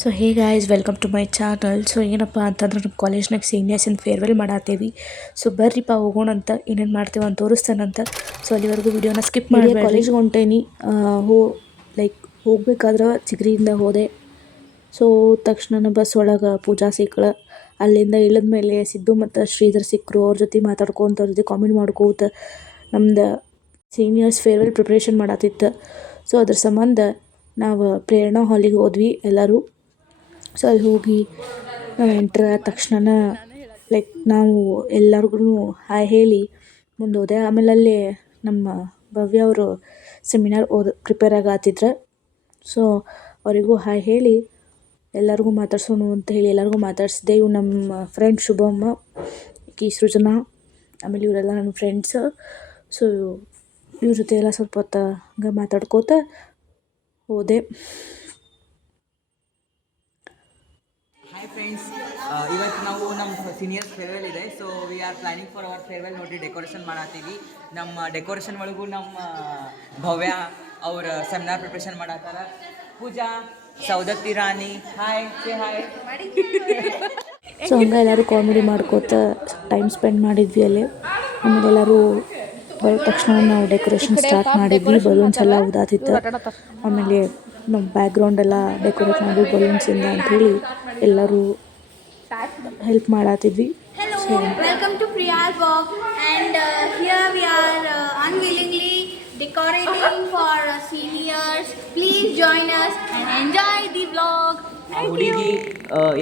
So hey guys welcome to my channel. So ಏನಪ್ಪ ಅಂತಂದ್ರೆ ನಮ್ಮ ಕಾಲೇಜ್ನಾಗ ಸೀನಿಯರ್ಸಿನ ಫೇರ್ವೆಲ್ ಮಾಡಾತೇವಿ. ಸೊ ಬರ್ರಿಪ್ಪ ಹೋಗೋಣ ಅಂತ ಏನೇನು ಮಾಡ್ತೇವೆ ಅಂತ ತೋರಿಸ್ತಾನಂತ. ಸೊ ಅಲ್ಲಿವರೆಗೂ ವಿಡಿಯೋನ ಸ್ಕಿಪ್ ಮಾಡಿ ಕಾಲೇಜ್ಗೆ ಹೊಂಟೇನಿ. ಲೈಕ್ ಹೋಗ್ಬೇಕಾದ್ರೆ ಚಿಗ್ರಿಯಿಂದ ಹೋದೆ. ಸೊ ತಕ್ಷಣ ಬಸ್ ಒಳಗೆ ಪೂಜಾ ಸಿಕ್ಕಳ. ಅಲ್ಲಿಂದ ಇಳಿದ ಮೇಲೆ ಸಿದ್ದು ಮತ್ತು ಶ್ರೀಧರ್ ಸಿಕ್ಕರು. ಅವ್ರ ಜೊತೆ ಮಾತಾಡ್ಕೊತ ಅವ್ರ ಜೊತೆ ಕಾಮೆಂಟ್ ಮಾಡ್ಕೋತ ನಮ್ದು ಸೀನಿಯರ್ಸ್ ಫೇರ್ವೆಲ್ ಪ್ರಿಪ್ರೇಷನ್ ಮಾಡತ್ತಿತ್ತು. ಸೊ ಅದ್ರ ಸಂಬಂಧ ನಾವು ಪ್ರೇರಣಾ ಹಾಲಿಗೆ ಹೋದ್ವಿ ಎಲ್ಲರೂ. ಸೊ ಅಲ್ಲಿ ಹೋಗಿ ನಾವು ಎಂಟ್ರ್ ಆದ ತಕ್ಷಣ ಲೈಕ್ ನಾವು ಎಲ್ಲರಿಗೂ ಹಾಯ್ ಹೇಳಿ ಮುಂದೆ ಹೋದೆ. ಆಮೇಲೆ ಅಲ್ಲಿ ನಮ್ಮ ಭವ್ಯ ಅವರು ಸೆಮಿನಾರ್ ಪ್ರಿಪೇರ್ ಆಗತ್ತಿದ್ರು. ಸೊ ಅವರಿಗೂ ಹಾಯ್ ಹೇಳಿ ಎಲ್ಲರಿಗೂ ಮಾತಾಡ್ಸೋಣ ಅಂತ ಹೇಳಿ ಎಲ್ಲರಿಗೂ ಮಾತಾಡಿಸಿದೆ. ಇವು ನಮ್ಮ ಫ್ರೆಂಡ್ ಶುಭಮ್ಮ, ಈಕಿ ಸೃಜನಾ, ಆಮೇಲೆ ಇವರೆಲ್ಲ ನನ್ನ ಫ್ರೆಂಡ್ಸ್. ಸೊ ಇವ್ರ ಜೊತೆ ಎಲ್ಲ ಸ್ವಲ್ಪ ಹೊತ್ತು ಹಂಗೆ ಮಾತಾಡ್ಕೋತ ಹೋದೆ. ಹಾಯ್ ಫ್ರೆಂಡ್ಸ್, ಇವತ್ತು ನಾವು ನಮ್ಮ ಸೀನಿಯರ್ಸ್ ಫೇರ್ವೆಲ್ ಇದೆ. So we are planning for our farewell. ನೋಡಿ ಡೆಕೋರೇಷನ್ ಮಾಡತ್ತೀವಿ. ನಮ್ಮ ಡೆಕೋರೇಷನ್ ಒಳಗೂ ನಮ್ಮ ಭವ್ಯ ಅವ್ರ ಸೆಮಿನಾರ್ ಪ್ರಿಪ್ರೇಷನ್ ಮಾಡತ್ತಾರ. ಪೂಜಾ, ಸೌದತ್ತಿ ರಾಣಿ, ಹಾಯ್ ಸೇ ಹಾಯ್. ಸೊ ಹಂಗೆ ಎಲ್ಲರೂ ಕಾಮಿಡಿ ಮಾಡ್ಕೋತ ಟೈಮ್ ಸ್ಪೆಂಡ್ ಮಾಡಿದ್ವಿ ಅಲ್ಲಿ. ಆಮೇಲೆ ಎಲ್ಲರೂ ಬರೋ ತಕ್ಷಣ ನಾವು ಡೆಕೋರೇಷನ್ ಸ್ಟಾರ್ಟ್ ಮಾಡಿದ್ವಿ. ಬಲೂನ್ಸ್ ಎಲ್ಲ ಉದಾತಿತ್ತು. ಆಮೇಲೆ ನಮ್ಮ ಬ್ಯಾಕ್ಗ್ರೌಂಡ್ ಎಲ್ಲ ಡೆಕೋರೇಟ್ ಮಾಡಿ ಬಲೂನ್ಸಿಂದ ಅಂಥೇಳಿ ಎಲ್ಲರೂ help ಮಾಡತ್ತಿದ್ವಿ. Hello, welcome to Priya's Walk, and here we are unwillingly decorating for seniors. Please join us and enjoy the vlog. ಹುಡುಗಿ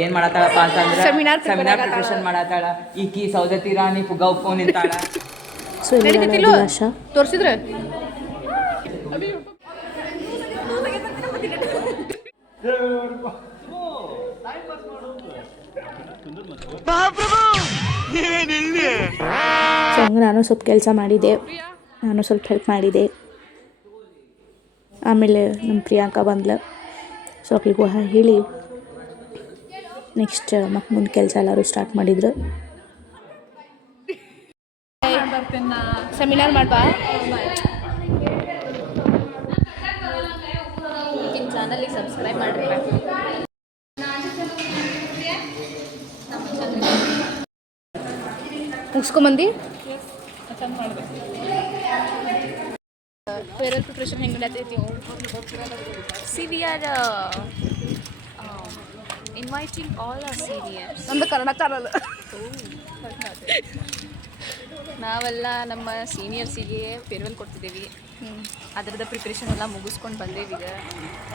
ಏನು ಮಾಡತ್ತಾಳಪ್ಪ ಅಂತಂದ್ರೆ ಸೆಮಿನಾರ್ ಪ್ರಿಪ್ರೇಷನ್ ಮಾಡತ್ತಾಳ. ಈಕಿ ಸೌದತ್ತಿ ರಾಣಿ ಪುಗ್ಗ ಉಪ್ಕೊಂಡು ನಿಂತಾಳ. ಸೊ ಎಲ್ಲ ತೋರಿಸಿದ್ರೆ ಸೊ ಹಂಗೆ ನಾನು ಸ್ವಲ್ಪ ಕೆಲಸ ಮಾಡಿದೆ, ನಾನು ಸ್ವಲ್ಪ ಹೆಲ್ಪ್ ಮಾಡಿದೆ. ಆಮೇಲೆ ನಮ್ಮ ಪ್ರಿಯಾಂಕಾ ಬಂದ್ಲು. ಸೊ ಆಕೆಗೂ ಹೇಳಿ ನೆಕ್ಸ್ಟ್ ಮತ್ತೆ ಮುಂದೆ ಕೆಲಸ ಎಲ್ಲರೂ ಸ್ಟಾರ್ಟ್ ಮಾಡಿದ್ರು. ಸೆಮಿನಾರ್ ಮಾಡ್ಬಾ ಚಾನಲಿಗೆ ಸಬ್ಸ್ಕ್ರೈಬ್ ಮಾಡಿರಿ. ಮುಗಿಸ್ಕೊಂಬಂದು ಫೇರ್ವೆಲ್ ಪ್ರಿಪ್ರೇಷನ್ ಹೆಂಗೆ ನಡೀತೈತಿ? See, we are inviting all our seniors. ನಮ್ದು ಕನ್ನಡ ಚಾನಲ್. ನಾವೆಲ್ಲ ನಮ್ಮ ಸೀನಿಯರ್ಸಿಗೆ ಫೇರ್ವೆಲ್ ಕೊಡ್ತಿದ್ದೀವಿ. ಅದರದ ಪ್ರಿಪ್ರೇಷನ್ ಎಲ್ಲ ಮುಗಿಸ್ಕೊಂಡು ಬಂದೇವಿ.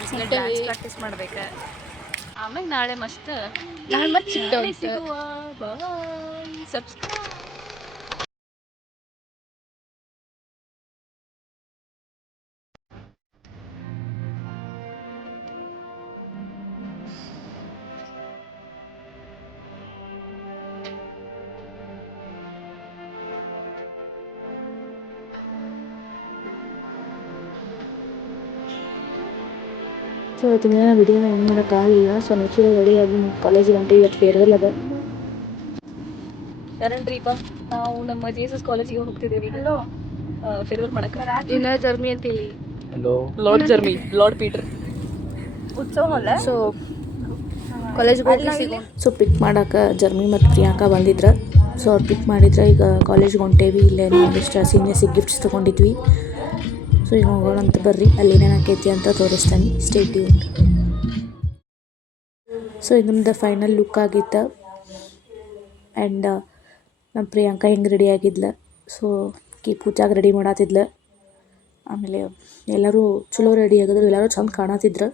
ಈಗ ಡ್ಯಾನ್ಸ್ ಪ್ರಾಕ್ಟೀಸ್ ಮಾಡ್ಬೇಕು. ಆಮೇಲೆ ನಾಳೆ ಮಸ್ತ್ ಸಿಗುವ. ಬಾಯ್, ಸಬ್ಸ್ಕ್ರೈಬ್. ಸೊ ಇವತ್ತಿನ ವಿಡಿಯೋನ ಏನು ಮಾಡೋಕ್ಕಾಗಲಿಲ್ಲ. ಸೊ ನೆಕ್ಸ್ಟ್ ರೆಡಿಯಾಗಿ ಕಾಲೇಜಿಗೆ ಹೊಂಟೀವಿ. ಇವತ್ತು ಫೇರ್ವೆಲ್ ಅದ. ಯಾರನ್ರೀಪ, ನಾವು ನಮ್ಮ ಜೇಸಸ್ ಕಾಲೇಜಿಗೆ ಹೋಗ್ತಿದ್ದೀವಿ ಫೇರ್ವೆಲ್ ಮಾಡಕ್ಕೆ. ಇನ್ನ ಜರ್ಮಿ ಅಂತೇಳಿ ಲಾರ್ಡ್ ಜರ್ಮಿ, ಲಾರ್ಡ್ ಪೀಟರ್ ಉತ್ಸವ ಅಲ್ಲ. ಸೊ ಕಾಲೇಜ್ಗೆ ಹೋಗಿ ಸೊ ಪಿಕ್ ಮಾಡೋಕೆ ಜರ್ಮಿ ಮತ್ತು ಪ್ರಿಯಾಂಕಾ ಬಂದಿದ್ರು. ಸೊ ಅವ್ರು ಪಿಕ್ ಮಾಡಿದ್ರೆ ಈಗ ಕಾಲೇಜ್ಗೆ ಹೊಂಟೇವಿ. ಇಲ್ಲೇ ನಾವಿಷ್ಟು ಸೀನಿಯರ್ಸಿಗೆ ಗಿಫ್ಟ್ಸ್ ತೊಗೊಂಡಿದ್ವಿ. ಸೊ ಈಗ ಹೋಗೋಣ ಅಂತ ಬರ್ರಿ, ಅಲ್ಲೇನೇನು ಆಕೈತಿ ಅಂತ ತೋರಿಸ್ತಾನೆ. Stay tuned. ಸೊ ಇದು ನಮ್ದು ಫೈನಲ್ ಲುಕ್ ಆಗಿತ್ತು. ಆ್ಯಂಡ್ ನಮ್ಮ ಪ್ರಿಯಾಂಕಾ ಹೆಂಗೆ ರೆಡಿ ಆಗಿದ್ಲು. ಸೊ ಪೂಜಾಗೆ ರೆಡಿ ಮಾಡತ್ತಿದ್ಲು. ಆಮೇಲೆ ಎಲ್ಲರೂ ಚಲೋ ರೆಡಿ ಆಗಿದ್ರು, ಎಲ್ಲರೂ ಚಂದ ಕಾಣತ್ತಿದ್ರು.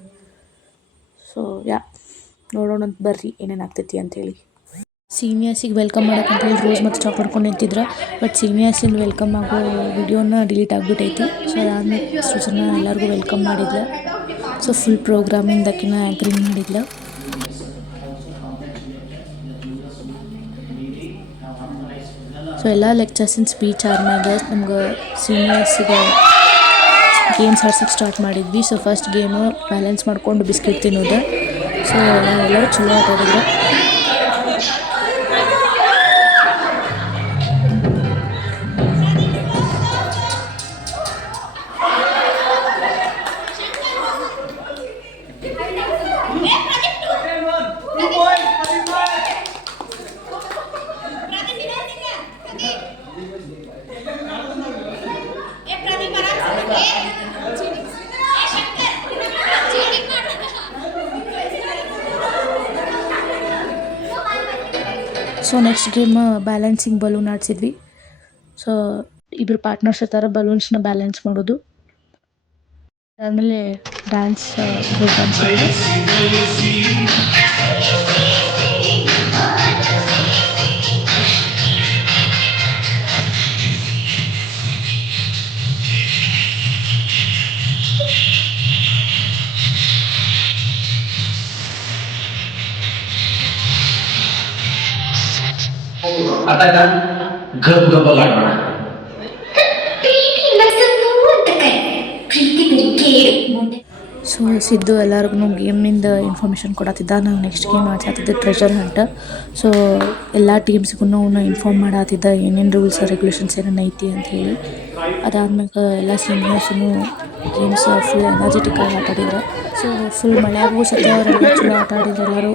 ಸೊ ನೋಡೋಣ ಅಂತ ಬರ್ರಿ ಏನೇನು ಆಗ್ತೈತಿ ಅಂಥೇಳಿ. ಸೀನಿಯರ್ಸಿಗೆ ವೆಲ್ಕಮ್ ಮಾಡೋಕ್ಕಂತೇಳಿ ರೋಸ್ ಮತ್ತು ಚಾಕ್ಲೇಟ್ ಕೊಂಡು ನಿಂತಿದ್ರು. ಬಟ್ ಸೀನಿಯರ್ಸಿನ ವೆಲ್ಕಮ್ ಆಗೋ ವಿಡಿಯೋನ ಡಿಲೀಟ್ ಆಗಿಬಿಟ್ಟೈತಿ. ಸೊ ಅದಾದ್ಮೇಲೆ ಸೃಜನಾ ಎಲ್ಲರಿಗೂ ವೆಲ್ಕಮ್ ಮಾಡಿದ್ಲು. ಸೊ ಫುಲ್ ಪ್ರೋಗ್ರಾಮಿಂದಕಿನ ಆ್ಯಂಕರಿಂಗ್ ಮಾಡಿದ್ಲು. ಸೊ ಎಲ್ಲ ಲೆಕ್ಚರ್ಸಿನ ಸ್ಪೀಚ್ ಆದ್ಮೇಲೆ ನಮ್ಗೆ ಸೀನಿಯರ್ಸಿಗೆ ಗೇಮ್ಸ್ ಆಡ್ಸೋಕ್ಕೆ ಸ್ಟಾರ್ಟ್ ಮಾಡಿದ್ವಿ. ಸೊ ಫಸ್ಟ್ ಗೇಮು ಬ್ಯಾಲೆನ್ಸ್ ಮಾಡ್ಕೊಂಡು ಬಿಸ್ಕೆಟ್ ತಿನ್ನೋದು. ಸೊ ನಾವೆಲ್ಲರೂ ಚಲೋ ಆಟ ಆಡಿದ್ರು. So next game balancing balloon ಆಡಿಸಿದ್ವಿ. ಸೊ ಇಬ್ಬರು ಪಾರ್ಟ್ನರ್ಸ್ ಇರ್ತಾರೆ ಬಲೂನ್ಸ್ನ ಬ್ಯಾಲೆನ್ಸ್ ಮಾಡೋದು. ಆಮೇಲೆ ಡ್ಯಾನ್ಸ್ ಗ್ರೂಪ್ ಡ್ಯಾನ್ಸ್ आता का गप गप गाडवा ಸೊ ಸಿದ್ದು ಎಲ್ಲರಿಗೂ ಗೇಮ್ನಿಂದ ಇನ್ಫಾರ್ಮೇಷನ್ ಕೊಡತ್ತಿದ್ದ. ನಾವು ನೆಕ್ಸ್ಟ್ ಗೇಮ್ ಆಡ್ಸಾತಿದ್ದೆ ಟ್ರೆಜರ್ ಹಂಟ್. ಸೊ ಎಲ್ಲ ಟೀಮ್ಸ್ಗೂ ಇನ್ಫಾರ್ಮ್ ಮಾಡತ್ತಿದ್ದ ಏನೇನು ರೂಲ್ಸ್ ರೆಗ್ಯುಲೇಷನ್ಸ್ ಏನೇನು ಐತಿ ಅಂತ ಹೇಳಿ. ಅದಾದ್ಮೇಲೆ ಎಲ್ಲ ಸೀನಿಯರ್ಸೂ ಗೇಮ್ಸ್ ಫುಲ್ ಎನರ್ಜೆಟಿಕ್ ಆಗಿ ಆಟ ಆಡಿದ್ರು. ಸೊ ಫುಲ್ ಮಳೆಯಾಗೂ ಸಹ ಅವರೆಲ್ಲ ಚಲೋ ಆಟ ಆಡಿದ್ರು ಎಲ್ಲರೂ.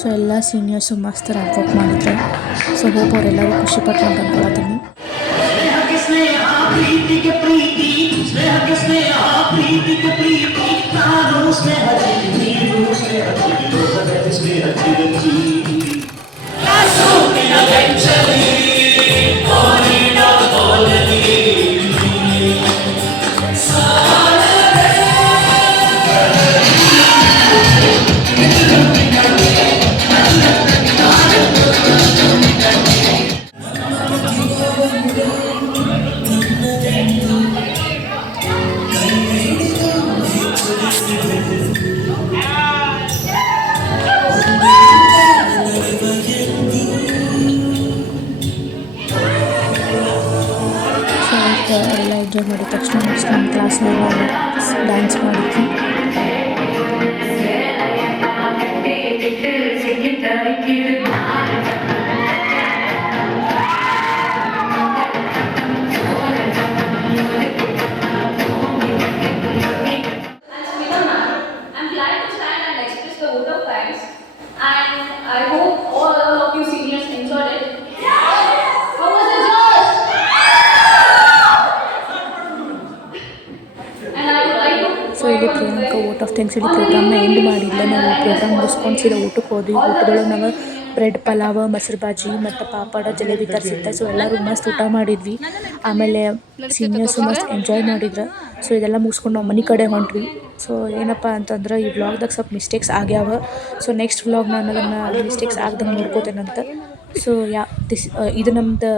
ಸೊ ಎಲ್ಲ ಸೀನಿಯರ್ಸು ಮಸ್ತ್ ರ್ಯಾಂಕ್ ಔಟ್ ಮಾಡಿದ್ರು. ಸೊ ಹೋಪ್ ಅವರೆಲ್ಲರೂ ಖುಷಿ ಪಟ್ಟು ಅಂತ ಅಂದ್ಕೊಳತ್ತೀನಿ. ಎಲ್ಲ ಎಂಜಾಯ್ ಮಾಡಿದ ತಕ್ಷಣ ನೆಕ್ಸ್ಟ್ ನಮ್ಮ ಕ್ಲಾಸ್ನಾಗ ಡ್ಯಾನ್ಸ್ ಮಾಡಿದ್ವಿ. I'm glad to stand and express the vote of thanks, and I hope all of you seniors enjoyed it. How was it, Josh? And I would like to. So ಇಲ್ಲಿ Priyanka vote of thanks ಇಡೀ ಪ್ರೋಗ್ರಾಮ್ನ end ಮಾಡಿಲ್ಲ. ನಾವು program ಮುಗಿಸ್ಕೊಂಡು ಸೀದಾ ಊಟಕ್ಕೆ ಹೋದ್ವಿ. ಊಟದೊಳಗೆ ನಾವು bread pulao, ಮೊಸರು ಬಾಜಿ ಮತ್ತು ಪಾಪಡ ಜಲೇಬಿ ತರಿಸಿದ್ದೆ. ಸೊ ಎಲ್ಲರೂ ಮಸ್ತ್ ಊಟ ಮಾಡಿದ್ವಿ. ಆಮೇಲೆ ಸೀನಿಯರ್ಸು ಮಸ್ತ್ ಎಂಜಾಯ್ ಮಾಡಿದ್ರು. ಸೊ ಇದೆಲ್ಲ ಮುಗಿಸ್ಕೊಂಡು ನಾವು ಮನೆ ಕಡೆ ಹೊಂಟ್ವಿ. ಸೊ ಏನಪ್ಪ ಅಂತಂದ್ರೆ ಈ ವ್ಲಾಗ್ದಾಗ ಸ್ವಲ್ಪ ಮಿಸ್ಟೇಕ್ಸ್ ಆಗ್ಯಾವ. ಸೊ ನೆಕ್ಸ್ಟ್ ವ್ಲಾಗ್ ನಾನು ಅದನ್ನು ಮಿಸ್ಟೇಕ್ಸ್ ಆಗ್ದಂಗೆ ನೋಡ್ಕೋತೇನಂತ. ಸೊ ಇದು ನಮ್ದು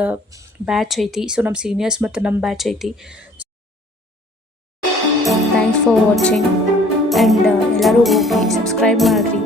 ಬ್ಯಾಚ್ ಐತಿ. ಸೊ ನಮ್ಮ ಸೀನಿಯರ್ಸ್ ಮತ್ತು ನಮ್ಮ ಬ್ಯಾಚ್ ಐತಿ. ಥ್ಯಾಂಕ್ಸ್ ಫಾರ್ ವಾಚಿಂಗ್ ಆ್ಯಂಡ್ ಎಲ್ಲರೂ ಹೋಗಿ ಸಬ್ಸ್ಕ್ರೈಬ್ ಮಾಡಿರಿ.